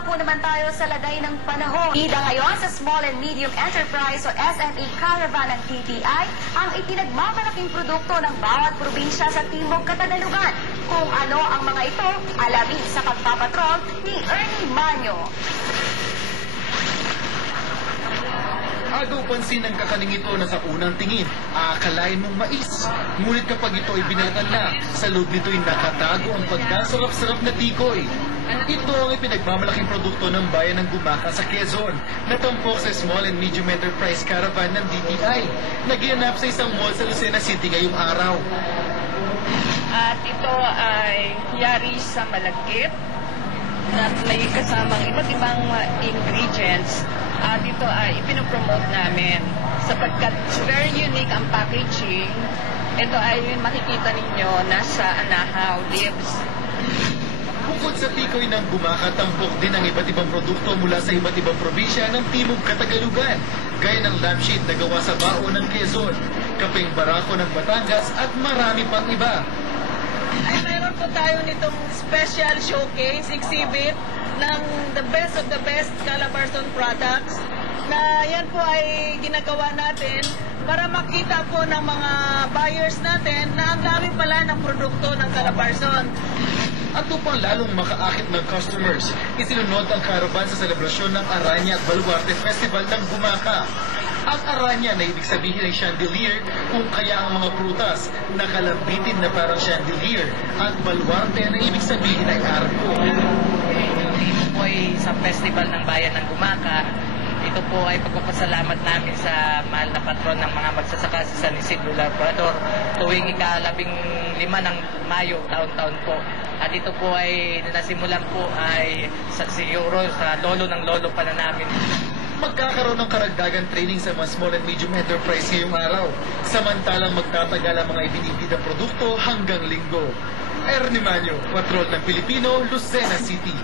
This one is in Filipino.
Dumako naman tayo sa lagay ng panahon. Ida ngayon sa Small and Medium Enterprise o SME Caravan ng DTI ang ipinagmamalaking produkto ng bawat probinsya sa Timog Katagalugan. Kung ano ang mga ito, alamin sa pagpapatrol ni Ernie Manyo. Agaw pansin ang kakaning ito na sa unang tingin, aakalain mong mais. Ngunit kapag ito ay binalatan na, sa loob nito'y nakatago ang pagkasarap-sarap na tikoy. Ito ang ipinagmamalaking produkto ng bayan ng Gumaka sa Quezon, na tampok sa Small and Medium Enterprise Caravan ng DTI, na ginanap sa isang mall sa Lucena City ngayong araw. At ito ay yari sa malagkit at may kasamang iba't ibang ingredients. At ito ay ipinopromote namin sapagkat very unique ang packaging. Ito ay makikita ninyo nasa Anahaw Lives. Bukod sa tikoy ng Gumaka, tampok din ang iba't ibang produkto mula sa iba't ibang probinsya ng Timog Katagalugan, gaya ng lampshade na gawa sa bao ng Quezon, kapeng barako ng Batangas at marami pang iba. Ay, mayroon po tayo nitong special showcase exhibit ng the best of the best Calabarzon products na yan po ay ginagawa natin para makita po ng mga buyers natin na ang dami pala ng produkto ng Calabarzon. At upang lalong makaakit ng customers, isinunod ang caravan sa selebrasyon ng Aranya at Baluarte Festival ng Gumaka. Ang aranya na ibig sabihin ay chandelier, kung kaya ang mga prutas nakalambitin na parang chandelier, at baluarte na ibig sabihin ay arko. Ito po ay sa festival ng bayan ng Gumaka. Ito po ay pagpapasalamat namin sa mahal na patron ng mga magsasaka sa San Isidro Labrador tuwing ika-15 ng Mayo, taon-taon po. At ito po ay nasimulan po ay siguro sa lolo ng lolo pa na namin. Magkakaroon ng karagdagang training sa mga small and medium enterprise ngayong araw, samantalang magtatagal ang mga ibinibidang produkto hanggang linggo. Ernie Manyo, Patrol ng Pilipino, Lucena City.